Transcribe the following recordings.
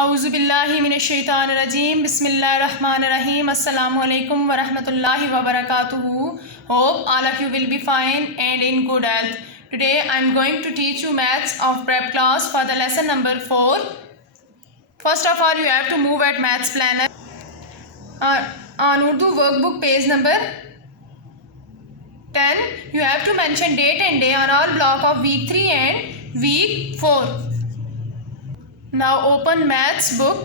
औज़ुबिल्लाहिमिनश्शैतानिर्रजीम बिस्मिल्लाहिर्रहमानिर्रहीम अस्सलामुअलैकुम वरहमतुल्लाहि वबरकातुहू. Hope all of you will be fine and in good health. Today I am going to teach you maths of prep class for the lesson number 4. First of all, you have to move at maths planner. On Urdu workbook page number 10, you have to mention date and day on all block of week 3 and week 4. Now open maths book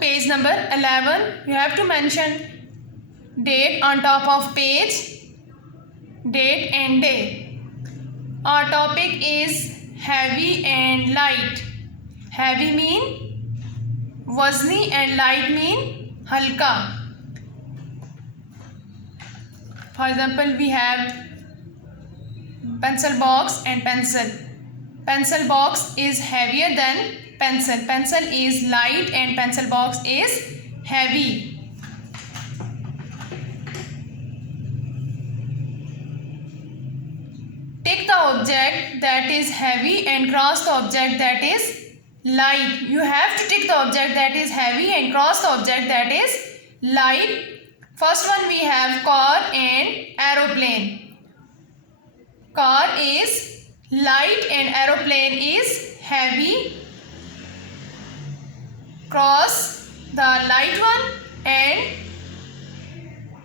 page number 11. You have to mention date on top of page, date and day. Our topic is heavy and light. Heavy mean wazni and light mean halka. For example, we have pencil box and pencil. Pencil box is heavier than pencil. Pencil is light and pencil box is heavy. Take the object that is heavy and cross the object that is light. You have to take the object that is heavy and cross the object that is light. First one we have car and aeroplane. Car is light and aeroplane is heavy. Cross the light one and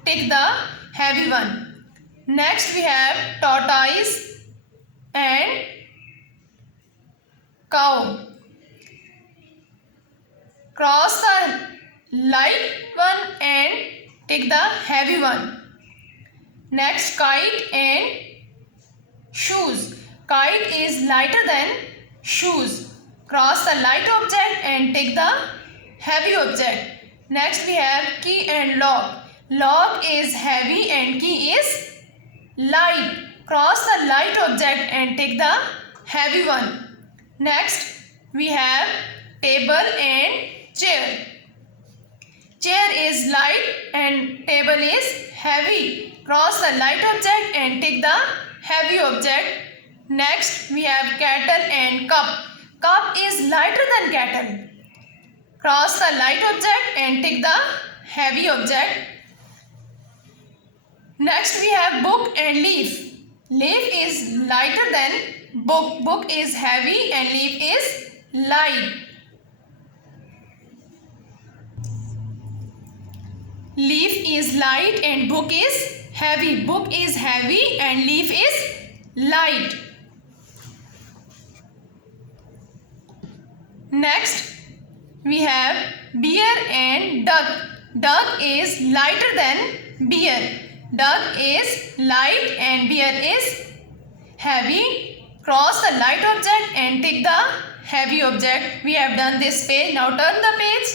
take the heavy one. Next we have tortoise and cow. Cross the light one and take the heavy one. Next kite and shoes. Kite is lighter than shoes. Cross the light object and take the heavy object. Next we have key and lock. Lock is heavy and key is light. Cross the light object and take the heavy one. Next we have table and chair. Chair is light and table is heavy. Cross the light object and take the heavy object. Next we have kettle and cup. Cup is lighter than kettle. Cross the light object and take the heavy object. Next we have book and leaf. Leaf is lighter than book. Book is heavy and leaf is light. Leaf is light and book is heavy. Book is heavy and leaf is light. Next we have bear and duck. Duck is lighter than bear. Duck is light and bear is heavy. Cross the light object and take the heavy object. We have done this page. Now turn the page.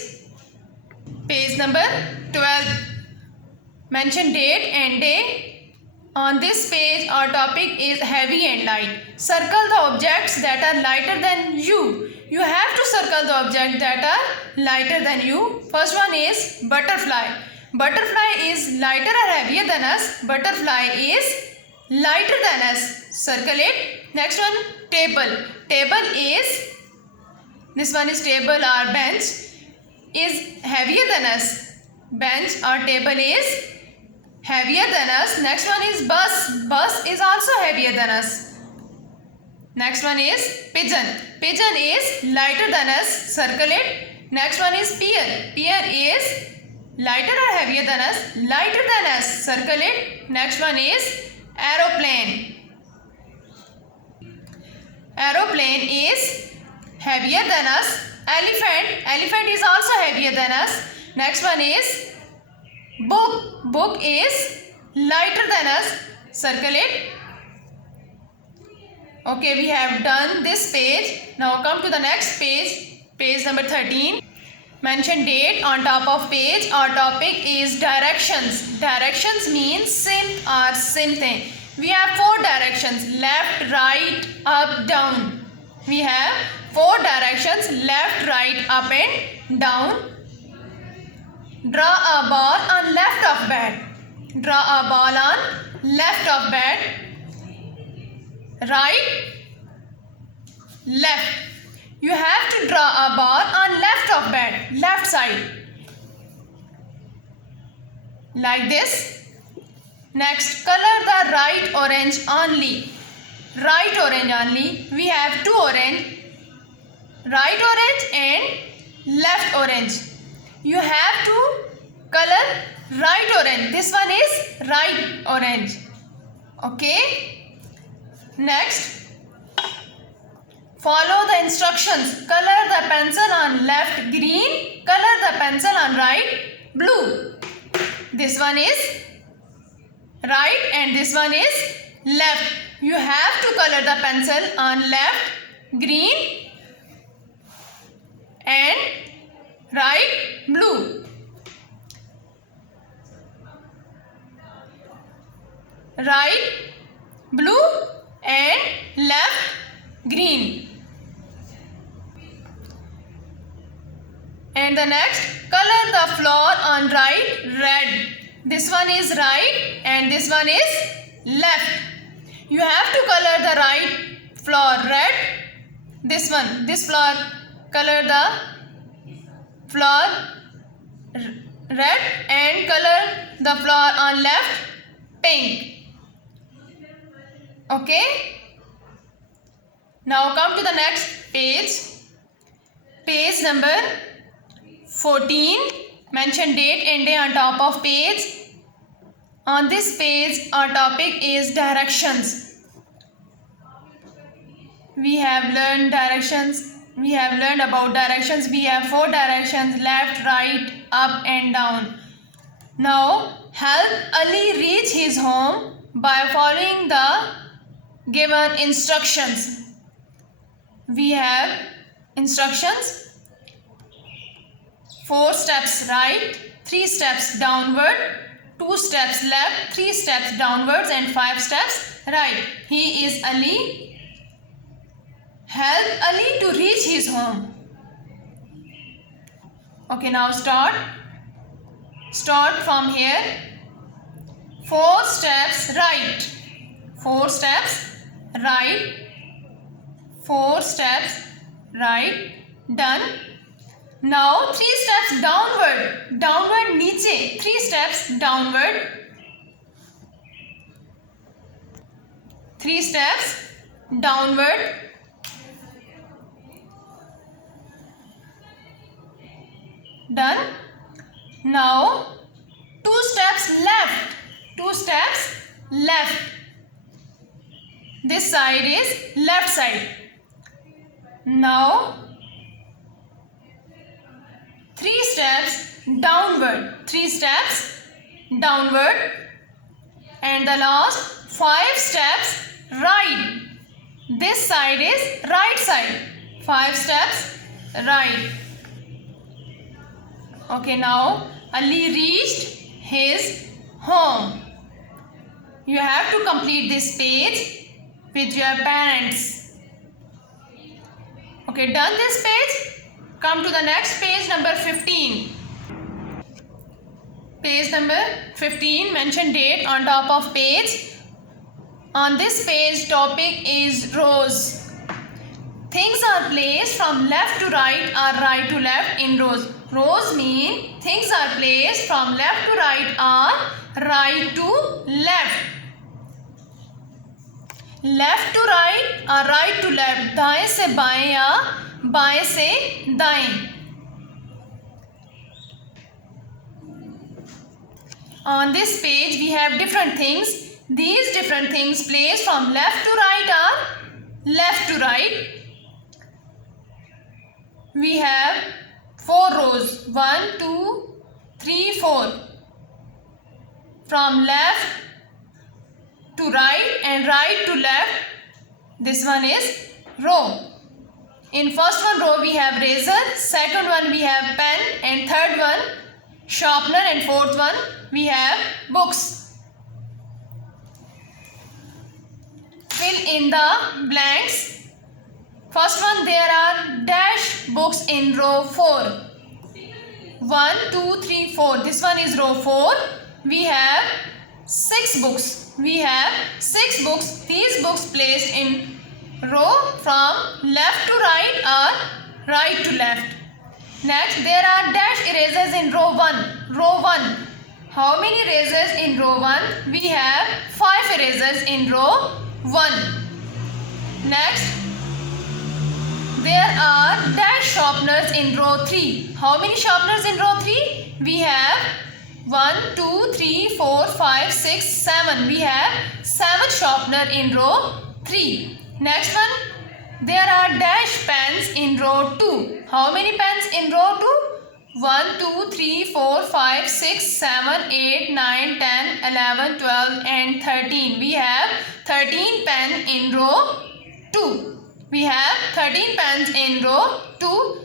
Page number 12. Mention date and day. On this page our topic is heavy and light. Circle the objects that are lighter than you. You have to circle the objects that are lighter than you. First one is butterfly. Butterfly is lighter or heavier than us. Butterfly is lighter than us. Circle it. Next one, table. Table is, this one is table or bench, is heavier than us. Bench or table is heavier than us. Next one is bus. Bus is also heavier than us. Next one is pigeon. Pigeon is lighter than us. Circle it. Next one is pear. Pear is lighter or heavier than us? Lighter than us. Circle it. Next one is aeroplane. Aeroplane is heavier than us. Elephant. Elephant is also heavier than us. Next one is book. Book is lighter than us. Circle it. Okay, we have done this page. Now come to the next page. Page number 13. Mention date on top of page. Our topic is directions. Directions means same or same thing. We have 4 directions: left, right, up, down. We have 4 directions: left, right, up and down. Draw a ball on left of bed. Draw a ball on left of bed. Right, left. You have to draw a bar on left of bed, left side, like this. Next, color the right orange only. Right orange only. We have two orange, right orange and left orange. You have to color right orange. This one is right orange. Okay. Next, follow the instructions. Color the pencil on left green. Color the pencil on right blue. This one is right and this one is left. You have to color the pencil on left green and right blue. Right blue and left green. And the next, color the floor on right red. This one is right and this one is left. You have to color the right floor red. This one, this floor, color the floor red and color the floor on left pink. Okay. Now come to the next page. Page number 14. Mention date and day on top of page. On this page, our topic is directions. We have learned directions. We have learned about directions. We have 4 directions: left, right, up and down. Now, help Ali reach his home by following the given instructions. We have instructions: 4 steps right, 3 steps downward, 2 steps left, 3 steps downwards and 5 steps right. He is Ali. Help Ali to reach his home. Okay, now start. Start from here. 4 steps right. 4 steps right. 4 steps right. Done. Now 3 steps downward. Downward niche. 3 steps downward. 3 steps downward. Done. Now 2 steps left. 2 steps left. This side is left side. Now 3 steps downward. 3 steps downward. And the last 5 steps right. This side is right side. 5 steps right. Okay, now Ali reached his home. You have to complete this page with your parents. Okay, done this page. Come to the next page, number 15. Page number 15, mention date on top of page. On this page, topic is rows. Things are placed from left to right or right to left in rows. Rows mean things are placed from left to right or right to left. Left to right or right to left. दाएं से बाएं या बाएं से दाएं. On this page we have different things. These different things placed from left to right or left to right. We have 4 rows. 1, 2, 3, 4. From left to right and right to left. This one is row. In first one row we have razor, second one we have pen, and third one sharpener, and fourth one we have books. Fill in the blanks. First one, there are dash books in row 4. 1, 2, 3, 4. This one is row 4. We have 6 books. We have 6 books. These books placed in row from left to right or right to left. Next, there are dash erasers in row 1. Row 1. How many erasers in row 1? We have 5 erasers in row 1. Next, there are dash sharpeners in row 3. How many sharpeners in row 3? We have 1, 2, 3, 4, 5, 6, 7. We have 7 sharpener in row 3. Next one, there are dash pens in row 2. How many pens in row 2? 1, 2, 3, 4, 5, 6, 7, 8, 9, 10, 11, 12 and 13. We have 13 pen in row 2. We have 13 pens in row 2.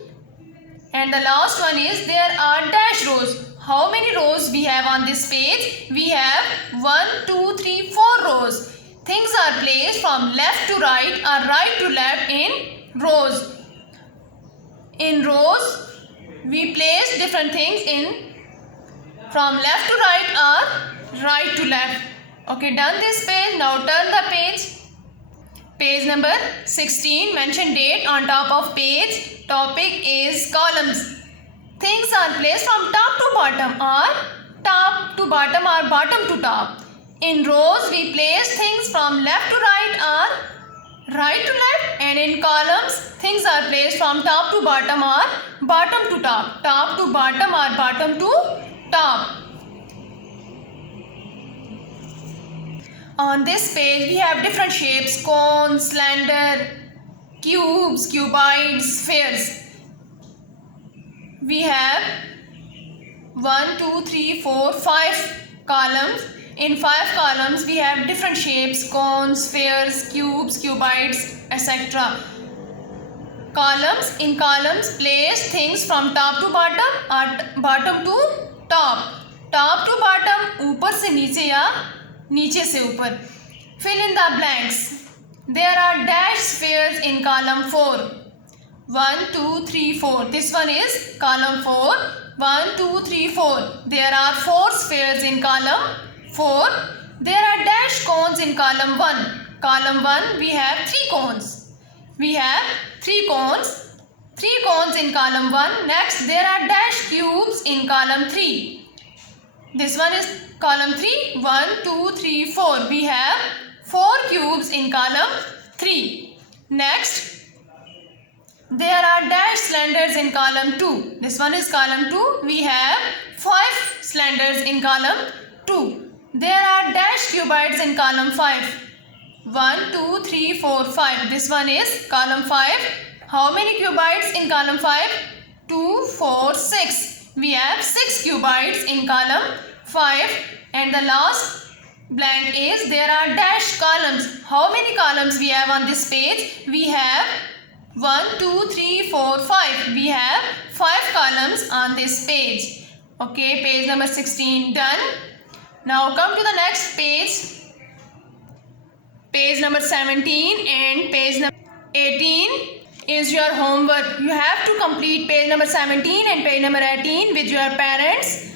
And the last one is there are dash rows. How many rows we have on this page? We have 1, 2, 3, 4 rows. Things are placed from left to right or right to left in rows. In rows, we place different things in from left to right or right to left. Okay, done this page. Now turn the page. Page number 16. Mention date on top of page. Topic is columns. Things are placed from top to bottom or top to bottom or bottom to top. In rows, we place things from left to right or right to left, and in columns, things are placed from top to bottom or bottom to top. Top to bottom or bottom to top. On this page, we have different shapes: cones, cylinder, cubes, cuboids, spheres. We have 1, 2, 3, 4, 5 columns. In 5 columns, we have different shapes: cones, spheres, cubes, cuboids, etc. Columns. In columns, place things from top to bottom or bottom to top. Top to bottom, ऊपर से नीचे या नीचे से ऊपर. Fill in the blanks. There are dash spheres in column 4. 1, 2, 3, 4. This one is column 4. 1, 2, 3, 4. There are 4 spheres in column 4. There are dash cones in column 1. Column 1, we have 3 cones. We have 3 cones. 3 cones in column 1. Next, there are dash cubes in column 3. This one is column 3. 1, 2, 3, 4. We have 4 cubes in column 3. Next, there are dash cylinders in column 2. This one is column 2. We have 5 cylinders in column 2. There are dash cuboids in column 5. 1, 2, 3, 4, 5. This one is column 5. How many cuboids in column 5? 2, 4, 6. We have 6 cuboids in column 5. And the last blank is there are dash columns. How many columns we have on this page? We have 1, 2, 3, 4, 5. We have 5 columns on this page. Okay, page number 16 done. Now come to the next page. Page number 17 and page number 18 is your homework. You have to complete page number 17 and page number 18 with your parents.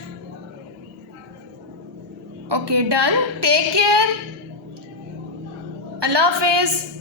Okay, done. Take care. Allah Hafiz.